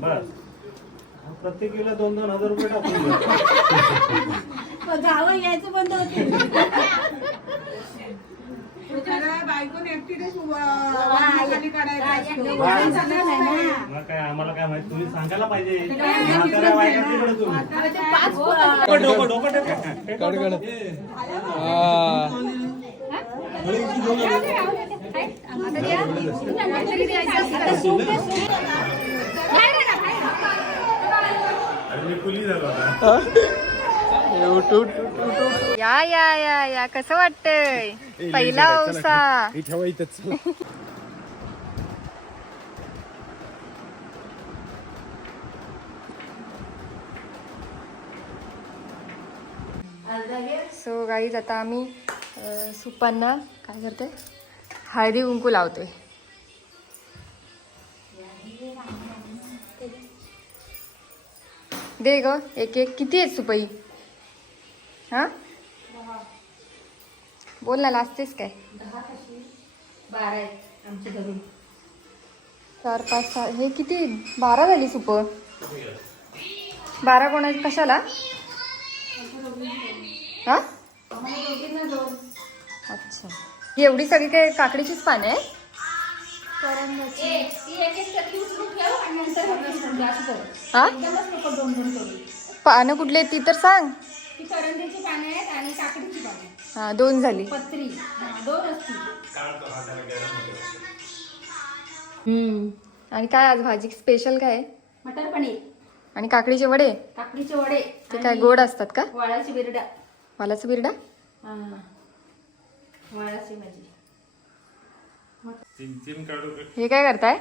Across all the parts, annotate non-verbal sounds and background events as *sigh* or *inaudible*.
बस. प्रत्येकीला दोन दोन हजार रुपये टाकून. गावं यायचं बंद होते. बायकोने एकटीनेच. मग काय आम्हाला काय माहिती? तुम्ही सांगायला पाहिजे. म्हाताऱ्या बायका तिकडे तुम्ही. डोकं- डोकं डोकं ठेवा. काढ *laughs* या या या या. कसं वाटतंय? पहिला औसा. सो गाईज आता आम्ही सुपांना काय करते हळदी कुंकू लावतोय. दे ग एक एक. किती आहेत सुपई? हा? बोल ना लाजतेस काय? बारा आहेत आमच्या घरून चार पाच सहा. हे किती? बारा झाली सुप. बारा कोणा कशाला? हा? अच्छा. ही एवढी सगळी काय काकडीचीच पाने आहे? पानं कुठली ती तर सांग. ती करंदीची पाने आहेत आणि काकडीची पाने हा दोन झाली. पत्री. हा, दोन असतील. आणि काय आज भाजी स्पेशल काय? आहे? मटर पनीर. आणि काकडीचे वडे? काकडीचे वडे ते काय गोड असतात का? वाळाची बिरडा. वालाचं बिरडा? वाळाची भाजी. हे काय करताय?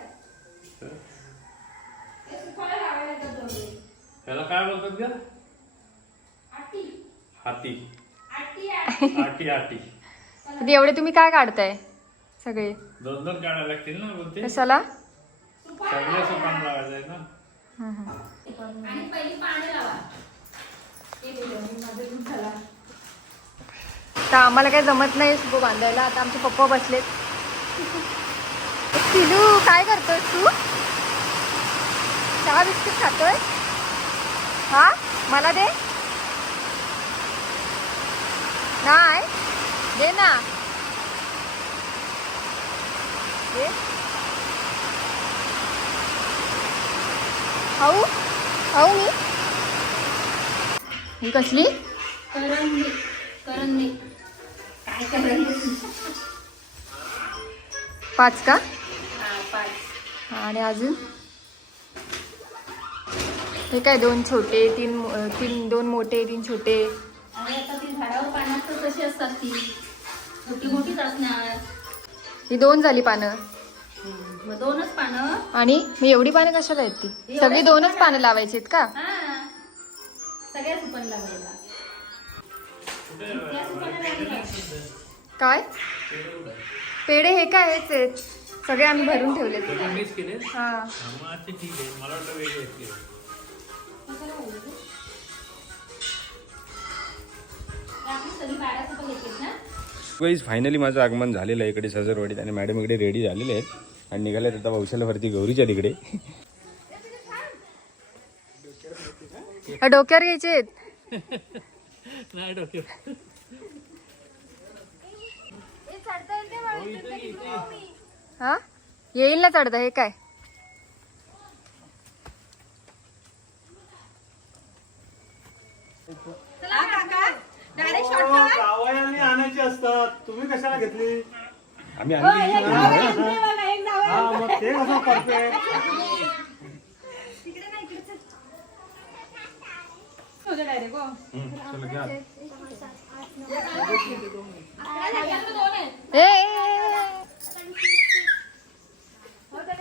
त्याला काय बोलतात का हाती. आटी आटी. किती एवढे तुम्ही काय काढताय सगळे? दोन दोन काढायला लागतील ना बोलते कशाला? सगळे सुपान लावायचं आहे ना आणि पहिली पाने लावा. एक मिनिट, माझं दूध झाला. तर आम्हाला काही जमत नाही सुपो बांधायला. आता आमचे पप्पा बसलेत. पिलू काय करतोय तू? चहा बिस्किट खातोय? हा? मला दे. नाही. दे ना. दे. खाऊ. खाऊ मी. ही कसली? करंदी करंदी काय करंदी पाच का? आणि अजून? हे काय दोन छोटे तीन तीन दोन मोठे तीन छोटे? आणि आता ती झाडावर पाण्यात तर तशी असतात ती? मोठी मोठीच असणार. ही दोन झाली पानं. मग दोनच पानं. आणि मी एवढी पानं कशाला आहेत ती? सगळी दोनच पानं लावायची आहेत का? हा. सगळ्या सुपन लागलेला. काय? पेढे हे काय हेच आहेत? सगळे आम्ही भरून ठेवले मिस केले हा. मग ठीक आहे. मला वेगळे आहेत गाईज फायनली माझं आगमन झालेलं आहे इकडे सजरवाडीत आणि मॅडम इकडे रेडी झालेले आहेत. आणि निघाले आता वैशाल्यावरती गौरीच्या तिकडे. हा, डोक्यावर घ्यायचे आहेत? नाही डोक्यात. हा? येईल ना चढता हे काय? अहो, जावयांनी आणायची असतात. तुम्ही कशाला घेतली? आम्ही हा मग ते कसं परफेक्ट ए, ए, ए, ए.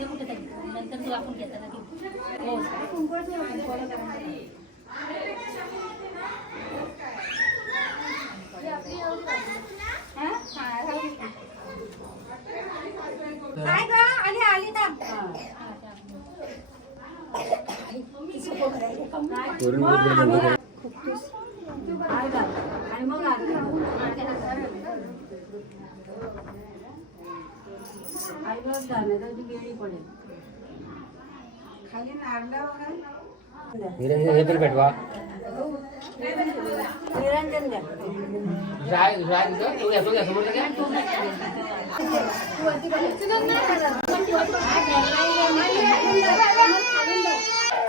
ते कुठे नंतर तू आपण घेताना देऊ हो, हो. काय ग आली आली ना. आणि मग त्यांच्या पिशव्या नाहीत. आपल्याकडे दहा दहाच असायचे. ते कुठे तरी.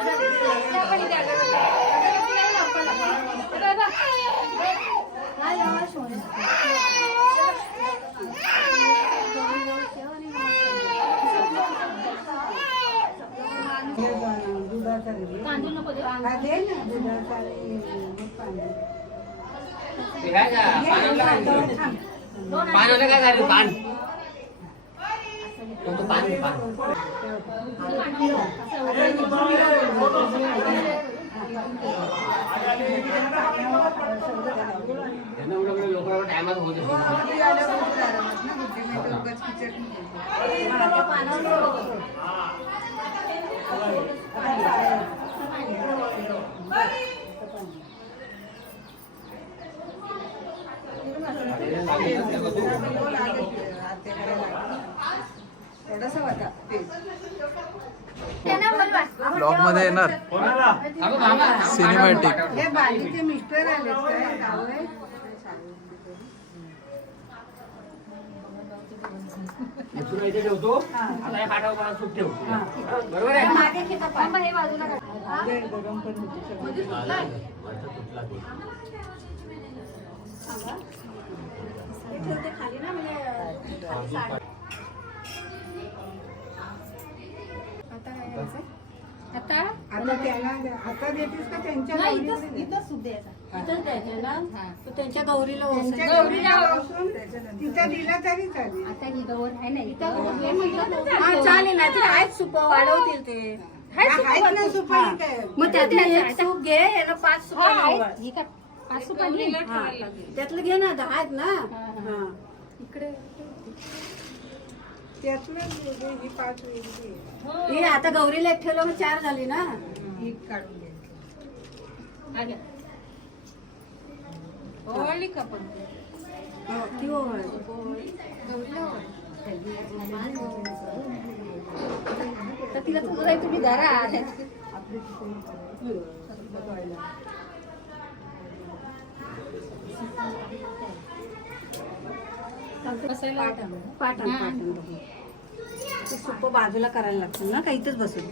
नंतर तू आपण घेताना घेऊ. हो. खाली नारळा दुधाचा घे. तांदूळ नको देऊ. हा, दे ना दुधाचा आणि मग पान काय झालं पान पान पान लोक टायमात होत ती आल्यावर खूप आरामात ना बुद्धी नाही तर उगाच खिचट नाही. थोडासा होता तेच ब्लॉगमध्ये येणार. कोणाला? सिनेमॅटिक हे बालीचे मिस्टर आले काय नाव आहे इथे ठेवतो आता या काठावर मला सूट ठेव बरोबर आहे थांबा, हे बाजूला काढ. ते गरम पण होते सगळं. आता आता त्याला आता देतेस का त्यांच्या दे? त्यांच्या गौरीला त्यांच्या गौरीला बसून तिथं दिला तरी चालेल. आता ही गौर आहे ना इथं? हा चालेल. ना तर आहेत सुप वाढवतील ते. आहेत ना सुपारी काय मग त्यातलं एक सूप घे याला पाच सूप ही का? पाच सूप त्यातलं घे ना दहा आहेत ना. हा त्यातलं ही पाच. हे आता गौरीला एक ठेवलं मग चार झाली ना. ही काढून घे. ओळली का पण ती? हो, ती. तर तिला तुझं तुम्ही धरा. पाटण पाटण पाटण ते सुप बाजूला करायला लागतं ना का इथंच बसून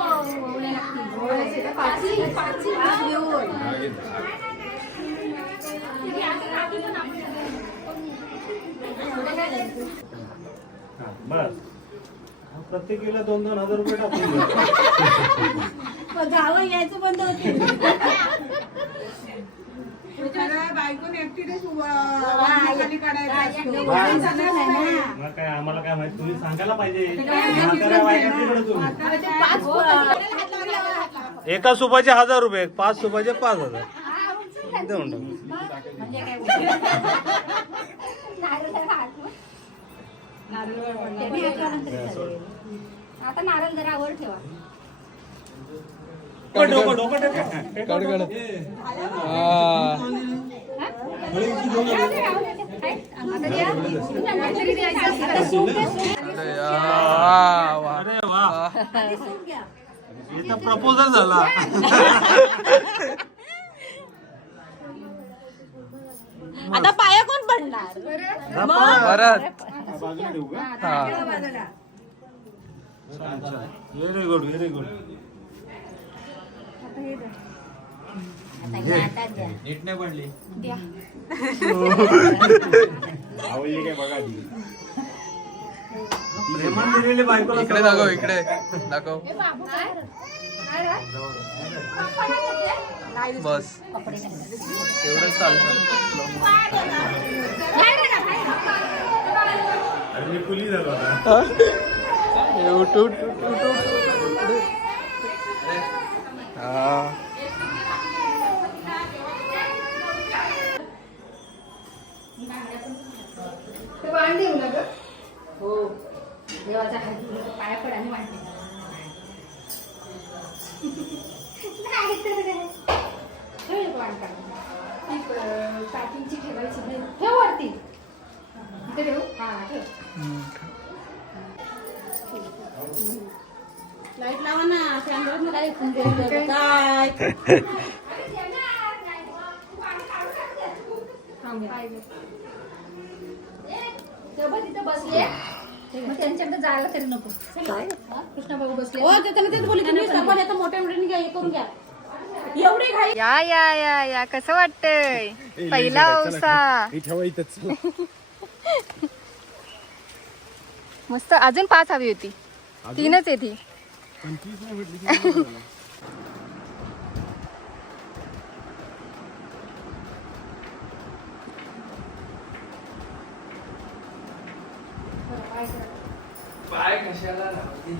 हा, बस प्रत्येक वेळेला दोन दोन हजार रुपये टाकून. जावं यायचं बंद काय आम्हाला काय माहिती तुम्ही सांगायला पाहिजे एका सुपाचे हजार रुपये पाच सुपाचे पाच हजार. देऊन आता नारळ जरा वर ठेवा. अरे वा. प्रपोजल झाला. आता पाया कोण पडणार? परत. हा. व्हेरी गुड व्हेरी गुड नीट नाही पडली. आवडली *laughs* *laughs* काय बघा इकडे दाखव इकडे. दाखव. बस. एवढंच चालतं. हा. हो. देवाचा हात जोडून पाया पड आणि वाटते पॅकिंगची ठेवायची नाही. ठेव वरती. इथे ठेवू. हा ठेव. लाइट लावा ना. काय? काय? तेव्हा तिथे बसले. मग त्यांच्याकडे जायला तरी नको. कृष्णा भाऊ बसले. हो ते त्यांना तेच बोलले तुम्ही सफर येतं मोठ्या मोठ्याने घ्या हे करून घ्या. एवढी घाई. या या या या. कसं वाटतंय? पहिला औसा. मस्त अजून पाच हवी होती. तीनच आहे ती. पाय कशाला लावते?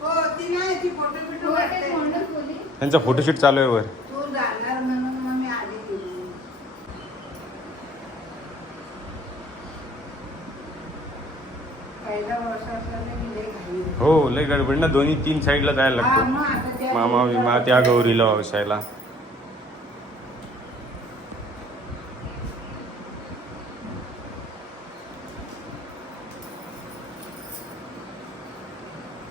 हो ती नाही ती फोटो बिटो काढते. त्यांचा फोटोशूट चालू आहे वर तू जाणार म्हणून मग मी आली गेली पहिला वर्ष असल्याने मी लई घाई झाली. गडबड ना दोन्ही तीन साईडला जायला हा, लागतो. मामा विमा त्या गौरीला व्यवसायाला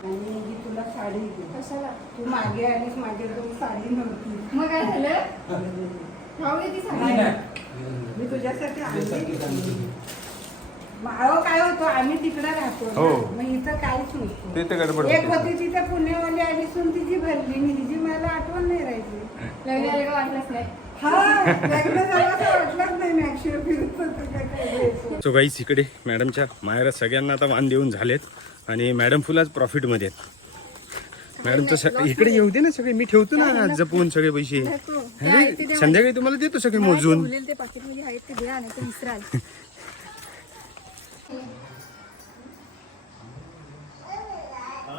आणि ही तुला साडी कशाला? तू मागे आलीस माझ्याकडे साडी नव्हती. मग काय झालं? *laughs* मी तुझ्यासाठी काय होतो आम्ही तिकडे राहतो ना. हो. मग इथं काहीच नसतो ते तर गडबड एक होते. होती तिथे पुण्यावाली आली सून तिची भरली. मी हिची मला आठवण नाही राहायची लग्न झालं का वाटलंच नाही? हा लग्न झालं असं वाटलंच नाही मी अक्षर फिरत होतं का काय द्यायचं. सो गाईस इकडे मॅडमच्या माहेरात सगळ्यांना आता वाण देऊन झालेत आणि मॅडम फुल आज प्रॉफिटमध्ये आहेत. मॅडमचं स- इकडे येऊ दे ना सगळे. मी ठेवतो ना जपून सगळे पैसे. अरे संध्याकाळी तुम्हाला देतो सगळे मोजून. ते पाकिटमध्ये आहेत ते घ्या नाही तर विसराल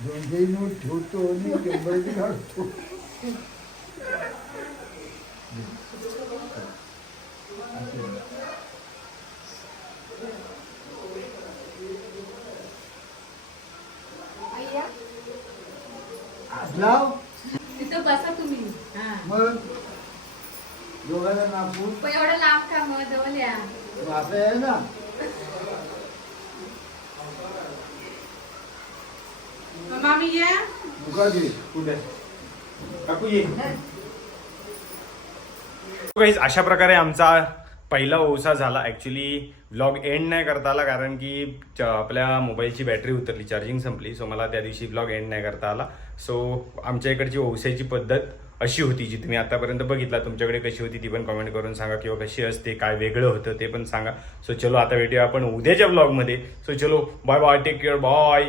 दोन ठेवतो आणि काढतो तिथं बसा तुम्ही. हा. मग दोघांना नापून पण एवढा लांब का मग? जवळ या. असं आहे ना मामी या. मुका दे कुठे? काकू ये. काहीच अशा प्रकारे आमचा पहिला ओसा झाला. ॲक्च्युली व्लॉग एंड नाही करता आला कारण की च- आपल्या मोबाईलची बॅटरी उतरली चार्जिंग संपली. सो मला त्या दिवशी व्लॉग एंड नाही करता आला सो आमच्या इकडची ओसायची पद्धत अशी होती जी तुम्ही आतापर्यंत बघितला. तुमच्याकडे कशी होती ती पण कमेंट करून सांगा. किंवा कशी असते काय वेगळं होतं ते पण सांगा. सो चलो आता भेटूया आपण उद्याच्या व्लॉगमध्ये सो चलो bye bye take care bye